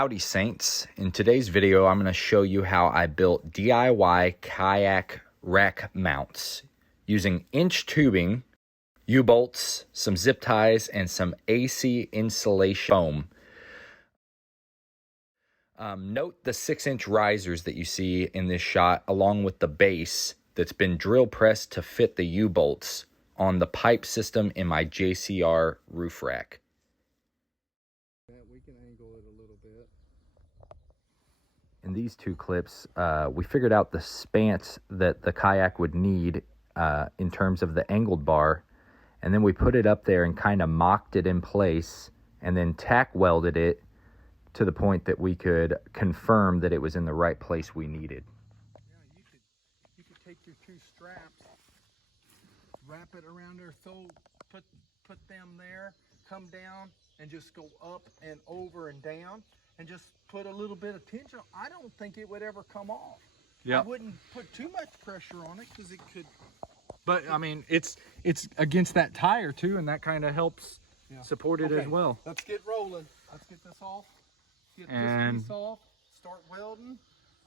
Howdy Saints. In today's video, I'm going to show you how I built DIY kayak rack mounts using inch tubing, U-bolts, some zip ties, and some AC insulation foam. Note the 6-inch risers that you see in this shot along with the base that's been drill pressed to fit the U-bolts on the pipe system in my JCR roof rack. We can angle it a little bit. In these two clips, we figured out the spans that the kayak would need in terms of the angled bar, and then we put it up there and kind of mocked it in place and then tack welded it to the point that we could confirm that it was in the right place we needed. Yeah, you could take your two straps, wrap it around their throat, put them there, come down, and just go up and over and down, and just put a little bit of tension. I don't think it would ever come off. Yeah. I wouldn't put too much pressure on it because it could. But I mean, it's against that tire too, and that kind of helps support it as well. Let's get rolling. Let's get this off. Get this piece off. Start welding.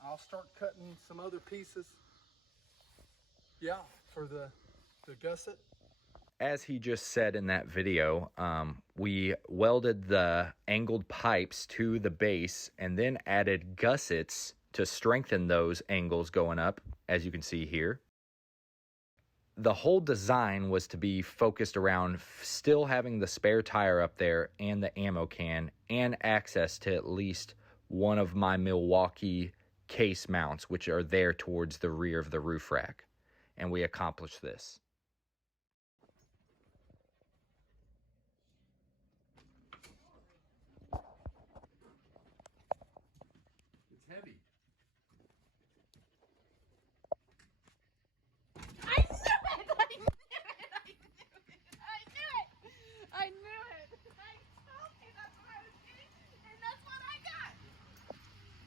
I'll start cutting some other pieces. Yeah, for the gusset. As he just said in that video, we welded the angled pipes to the base and then added gussets to strengthen those angles going up, as you can see here. The whole design was to be focused around still having the spare tire up there and the ammo can and access to at least one of my Milwaukee case mounts, which are there towards the rear of the roof rack. And we accomplished this. It's heavy. I knew it. I told you that's what I was getting, and that's what I got.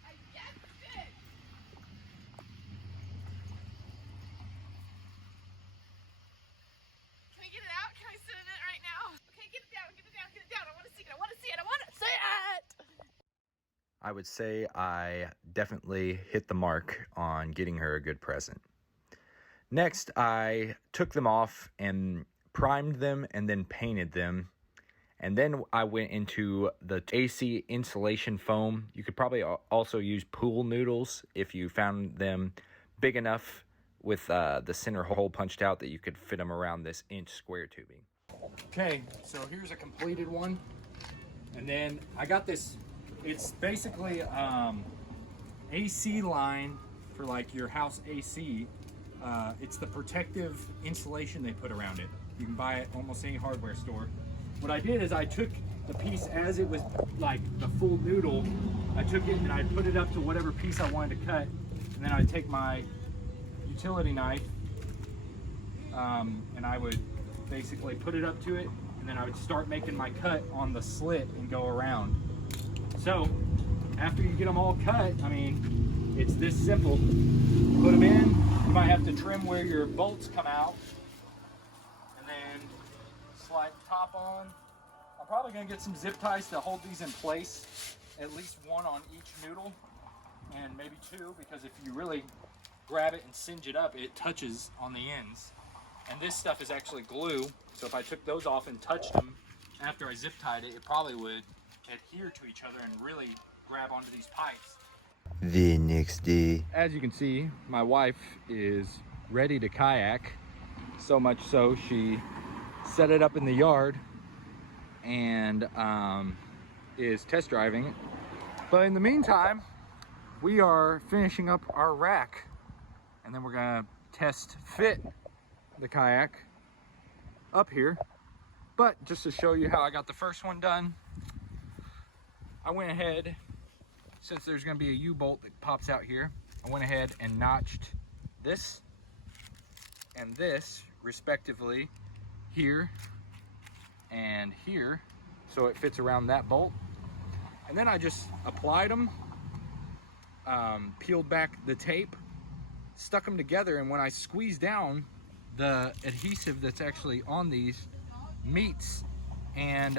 I guessed it. Can we get it out? Can I sit in it right now? Okay, get it down, get it down, get it down. I want to see it. I want to see it. I want to see it. I would say I definitely hit the mark on getting her a good present. Next, I took them off and primed them and then painted them. And then I went into the AC insulation foam. You could probably also use pool noodles if you found them big enough with the center hole punched out that you could fit them around this inch square tubing. Okay, so here's a completed one. And then I got this, it's basically AC line for like your house AC. It's the protective insulation they put around it. You can buy it almost any hardware store. What I did is I took the piece as it was like the full noodle. I took it and I put it up to whatever piece I wanted to cut. And then I'd take my utility knife and I would basically put it up to it. And then I would start making my cut on the slit and go around. So after you get them all cut, I mean, it's this simple. Put them in. You might have to trim where your bolts come out. Slide the top on. I'm probably going to get some zip ties to hold these in place, at least one on each noodle and maybe two, because if you really grab it and singe it up, it touches on the ends. And this stuff is actually glue, so if I took those off and touched them after I zip tied it, it probably would adhere to each other and really grab onto these pipes. The next day, as you can see, my wife is ready to kayak, so much so she set it up in the yard and is test driving it. But in the meantime, we are finishing up our rack, and then we're gonna test fit the kayak up here. But just to show you how I got the first one done, I went ahead, since there's gonna be a U-bolt that pops out here, I went ahead and notched this and this respectively here and here, so it fits around that bolt. And then I just applied them, peeled back the tape, stuck them together, and when I squeeze down, the adhesive that's actually on these meets and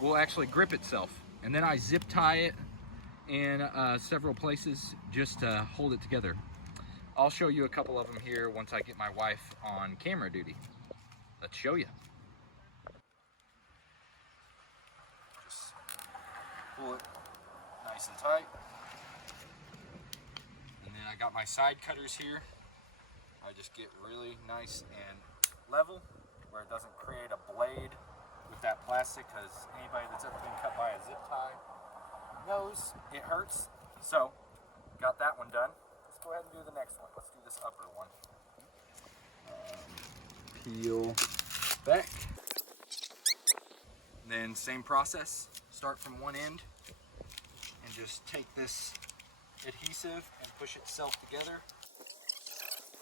will actually grip itself. and then I zip tie it in several places just to hold it together. I'll show you a couple of them here once I get my wife on camera duty. Let's show you. Just pull it nice and tight. And then I got my side cutters here. I just get really nice and level where it doesn't create a blade with that plastic, because anybody that's ever been cut by a zip tie knows it hurts. So, got that one done. Let's go ahead and do the next one. Let's do this upper one. Peel back. Then same process. Start from one end and just take this adhesive and push itself together.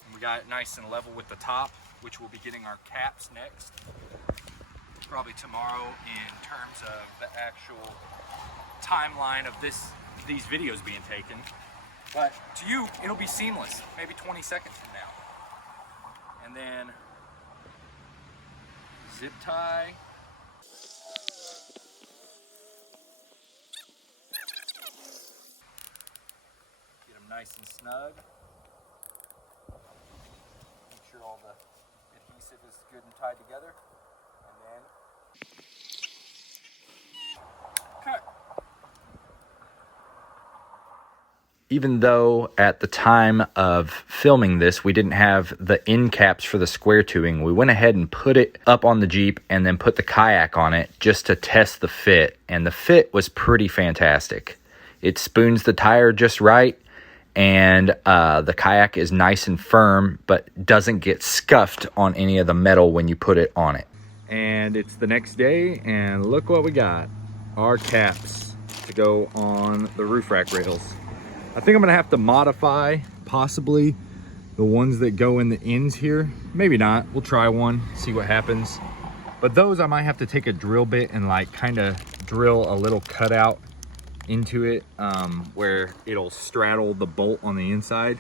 And we got it nice and level with the top, which we'll be getting our caps next. Probably tomorrow in terms of the actual timeline of these videos being taken. But to you, it'll be seamless, maybe 20 seconds from now. And then zip tie. Get them nice and snug. Make sure all the adhesive is good and tied together. And then cut. Even though at the time of filming this, we didn't have the end caps for the square tubing, we went ahead and put it up on the Jeep and then put the Kayak on it just to test the fit. And the fit was pretty fantastic. It spoons the tire just right, and the Kayak is nice and firm, but doesn't get scuffed on any of the metal when you put it on it. And it's the next day, and look what we got. Our caps to go on the roof rack rails. I think I'm gonna have to modify possibly the ones that go in the ends here. Maybe not, we'll try one, see what happens. But those I might have to take a drill bit and like kind of drill a little cutout into it where it'll straddle the bolt on the inside.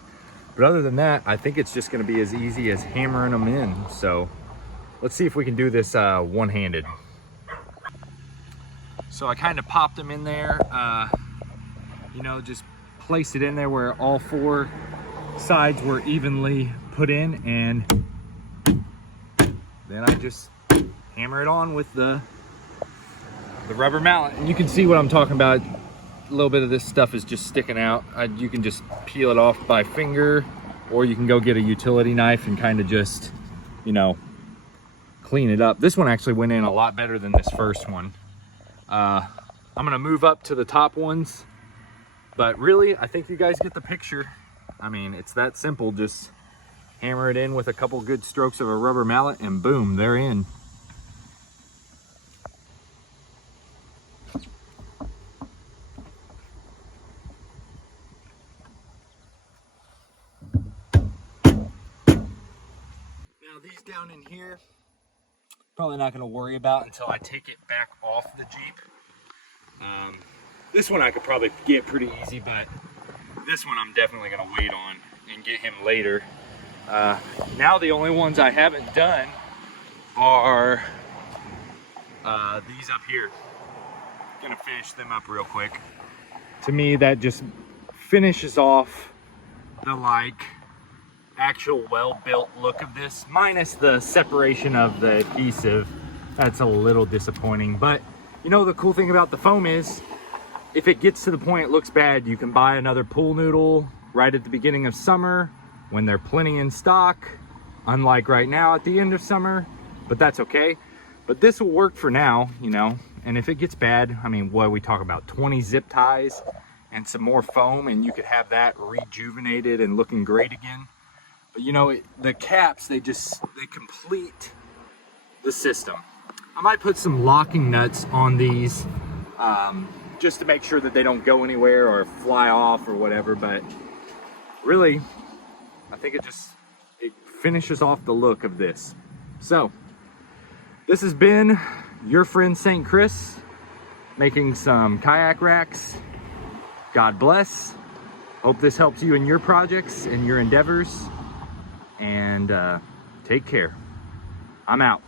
But other than that, I think it's just gonna be as easy as hammering them in. So let's see if we can do this one-handed. So I kind of popped them in there, you know, just placed it in there where all four sides were evenly put in, and then I just hammer it on with the rubber mallet. And you can see what I'm talking about. A little bit of this stuff is just sticking out. You can just peel it off by finger, or you can go get a utility knife and kind of just, you know, clean it up. This one actually went in a lot better than this first one. I'm gonna move up to the top ones, but really, I think you guys get the picture. I mean, it's that simple. Just hammer it in with a couple good strokes of a rubber mallet, and boom, they're in. Now these down in here, probably not gonna worry about until I take it back off the Jeep. This one I could probably get pretty easy, but this one I'm definitely gonna wait on and get him later. Now the only ones I haven't done are these up here. Gonna finish them up real quick. To me, that just finishes off the like actual well-built look of this, minus the separation of the adhesive. That's a little disappointing, but you know, the cool thing about the foam is if it gets to the point it looks bad, you can buy another pool noodle right at the beginning of summer when they're plenty in stock, unlike right now at the end of summer, but that's okay. But this will work for now, you know, and if it gets bad, I mean, what we talk about, 20 zip ties and some more foam, and you could have that rejuvenated and looking great again. But you know, the caps, they complete the system. I might put some locking nuts on these just to make sure that they don't go anywhere or fly off or whatever, but really, I think it finishes off the look of this. So, this has been your friend St. Chris making some kayak racks. God bless. Hope this helps you in your projects and your endeavors. And take care. I'm out.